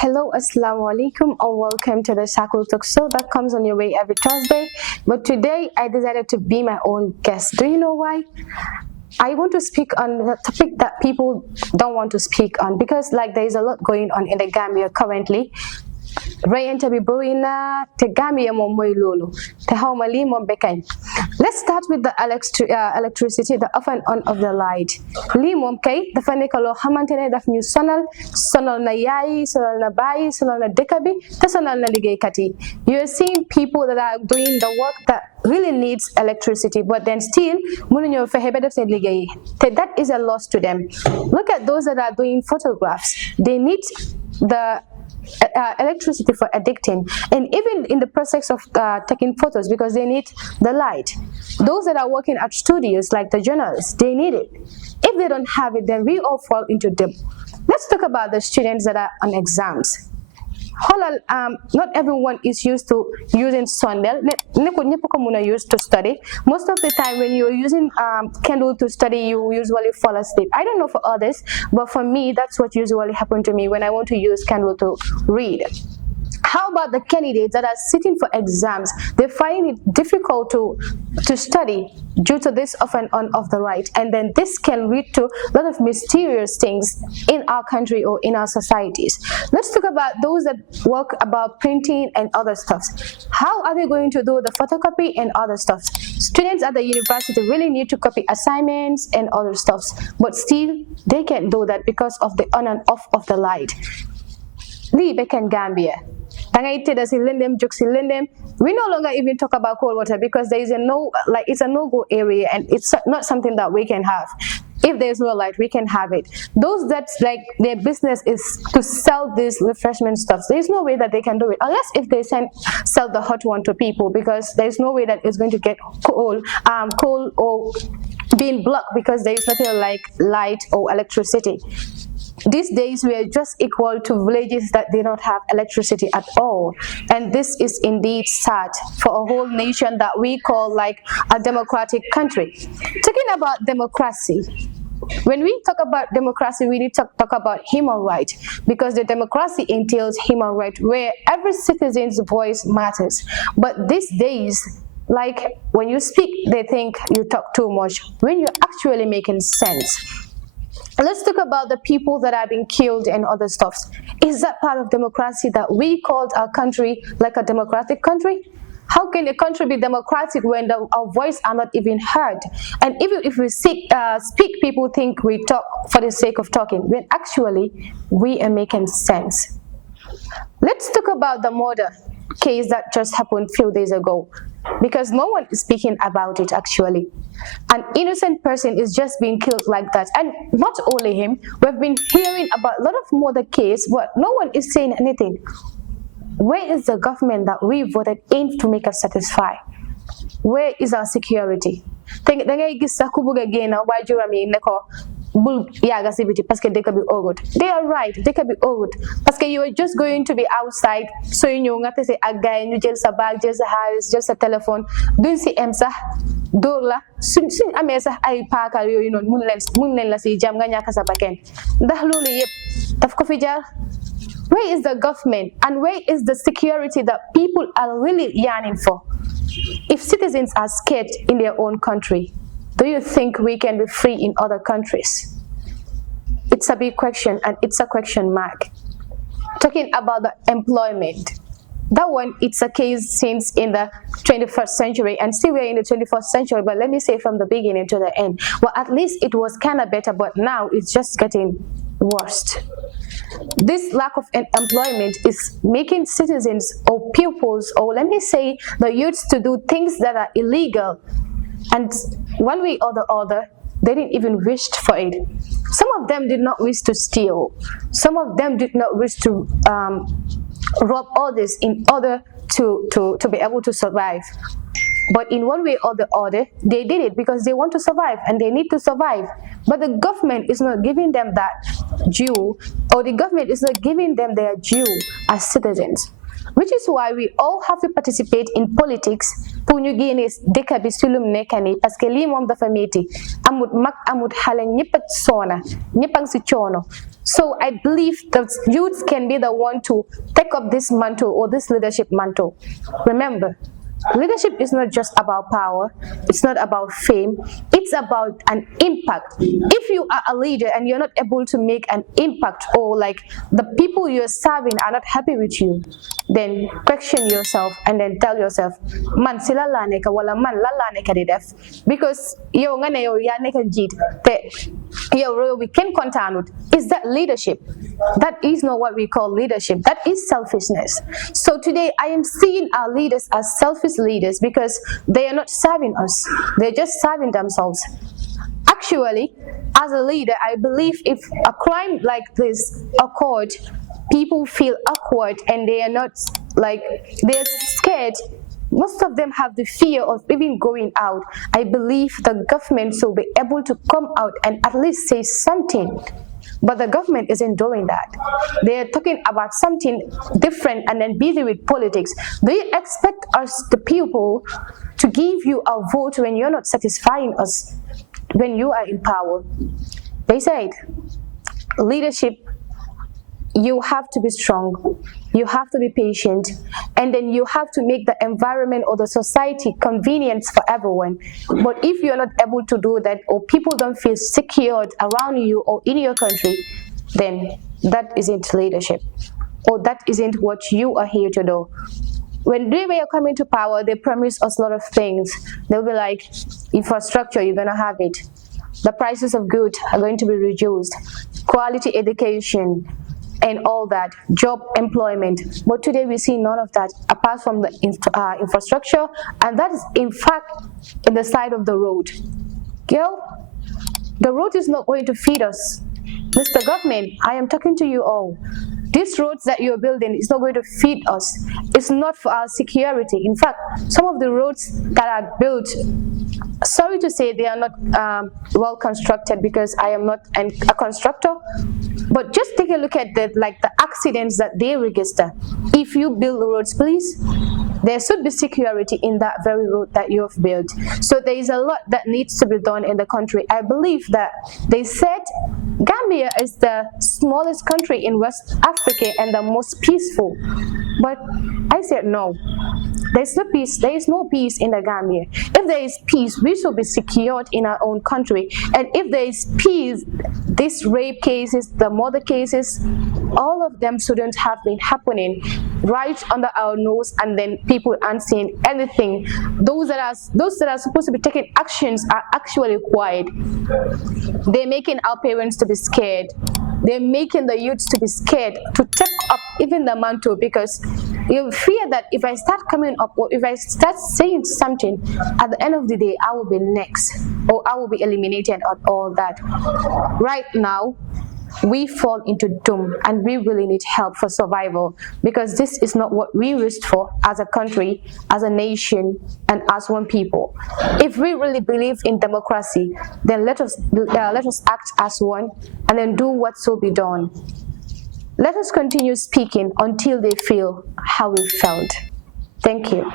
Hello, Assalamu alaikum, and welcome to the Sakul Talk Show that comes on your way every Thursday. But today I decided to be my own guest. Do you know why? I want to speak on a topic that people don't want to speak on because there is a lot going on in the Gambia currently. Rayante bi bëri na te Gambia moom mooy loolu te xawma lii moom bekañ. Let's start with the electricity, the off and on of the light. Lii moom kay dafa nekk loo xamante ne daf ñu sonal na yaay, sonal na baay, sonal na dëkk bi te sonal na liggéeykat yi. You're seeing people that are doing the work that really needs electricity, but then still mënuñoo fexe ba def seen liggéey te that is a loss to them. Look at those that are doing photographs. They need the electricity for editing, and even in the process of taking photos because they need the light. Those that are working at studios like the journalists, they need it. If they don't have it, then we all fall into them. Let's talk about the students that are on exams. Not everyone is used to using sundial. Used to study. Most of the time when you're using candle to study, you usually fall asleep. I don't know for others, but for me, that's what usually happens to me when I want to use candle to read. How about the candidates that are sitting for exams? They find it difficult to study due to this off and on of the light, and then this can lead to a lot of mysterious things in our country or in our societies. Let's talk about those that work about printing and other stuff. How are they going to do the photocopy and other stuff? Students at the university really need to copy assignments and other stuff, but still they can't do that because of the on and off of the light. Lee Becken Gambia. We no longer even talk about cold water because there is it's a no-go area, and it's not something that we can have. If there's no light, we can have it. Those that their business is to sell these refreshment stuff, there's no way that they can do it unless if they sell the hot one to people, because there's no way that it's going to get cold or being blocked because there is nothing like light or electricity. These days we are just equal to villages that they don't have electricity at all, and this is indeed sad for a whole nation that we call a democratic country. Talking about democracy, when we talk about democracy, we need to talk about human rights, because the democracy entails human rights where every citizen's voice matters. But these days, when you speak, they think you talk too much when you're actually making sense. Let's talk about the people that are being killed and other stuff. Is that part of democracy that we called our country like a democratic country? How can a country be democratic when our voice are not even heard? And even if we speak, people think we talk for the sake of talking, when actually we are making sense. Let's talk about the murder case that just happened a few days ago, because no one is speaking about it actually. An innocent person is just being killed like that, and not only him, we've been hearing about a lot of murder case, but no one is saying anything. Where is the government that we voted in to make us satisfied? Where is our security? They are right, they can be old. Because you are just going to be outside, so you know ngate say agay ñu jël sa bag, jël sa xaalis, jël sa téléphone, duñ ci am sax door la suñ amé sax ay paakal yoyu non mun leen la ci jam nga ñaka sa bakken. Ndax lolu yépp daf ko fi jaar. Where is the government and where is the security that people are really yearning for? If citizens are scared in their own country, do you think we can be free in other countries? It's a big question, and it's a question mark. Talking about the employment, that one, it's a case since in the 21st century, and still we're in the 21st century, but let me say from the beginning to the end. Well, at least it was kind of better, but now it's just getting worse. This lack of employment is making citizens or pupils, or let me say the youths, to do things that are illegal, and one way or the other, they didn't even wish for it. Some of them did not wish to steal. Some of them did not wish to rob others in order to be able to survive. But in one way or the other, they did it because they want to survive and they need to survive. But the government is not giving them that due, or the government is not giving them their due as citizens. Which is why we all have to participate in politics pour ñu génné dëkk bi ci lum nekk ni, parce que lii moom dafa metti amut mag amut xale ñëpp a soona ñëpp a ngi ci coono. So I believe that youth can be the one to take up this mantle or this leadership mantle. Remember, leadership is not just about power, it's not about fame, it's about an impact. If you are a leader and you're not able to make an impact, or like the people you're serving are not happy with you, then question yourself and then tell yourself, man sila la neka wala man la neka di def, because yo nga ne yo ya neka jit te yo we can contain is that leadership. That is not what we call leadership. That is selfishness. So today I am seeing our leaders as selfish leaders because they are not serving us. They're just serving themselves. Actually, as a leader, I believe if a crime like this occurred, people feel awkward and they are not like, they're scared. Most of them have the fear of even going out. I believe the government will be able to come out and at least say something. But the government isn't doing that. They are talking about something different and then busy with politics. Do you expect us, the people, to give you a vote when you're not satisfying us, when you are in power? They said, leadership, you have to be strong, you have to be patient, and then you have to make the environment or the society convenient for everyone. But if you're not able to do that, or people don't feel secured around you or in your country, then that isn't leadership, or that isn't what you are here to do. When they were coming to power, they promised us a lot of things. They'll be like, infrastructure, you're gonna have it. The prices of goods are going to be reduced. Quality education, and all that, job, employment. But today we see none of that apart from the infrastructure, and that is in fact in the side of the road. Girl, the road is not going to feed us. Mr. Government, I am talking to you all. These roads that you're building is not going to feed us. It's not for our security. In fact, some of the roads that are built, sorry to say, they are not well constructed, because I am not a constructor. But just take a look at the accidents that they register. If you build the roads, please, there should be security in that very road that you have built. So there is a lot that needs to be done in the country. I believe that they said Gambia is the smallest country in West Africa and the most peaceful. But I said no. There's no peace. There is no peace in the Gambia. If there is peace, we should be secured in our own country. And if there is peace, these rape cases, the murder cases, all of them shouldn't have been happening right under our nose, and then people aren't saying anything. Those that are supposed to be taking actions are actually quiet. They're making our parents to be scared. They're making the youths to be scared to take up even the mantle, because you fear that if I start coming up, or if I start saying something, at the end of the day, I will be next, or I will be eliminated and all that. Right now, we fall into doom, and we really need help for survival, because this is not what we wished for as a country, as a nation, and as one people. If we really believe in democracy, then let us act as one, and then do what will be done. Let us continue speaking until they feel how we felt. Thank you.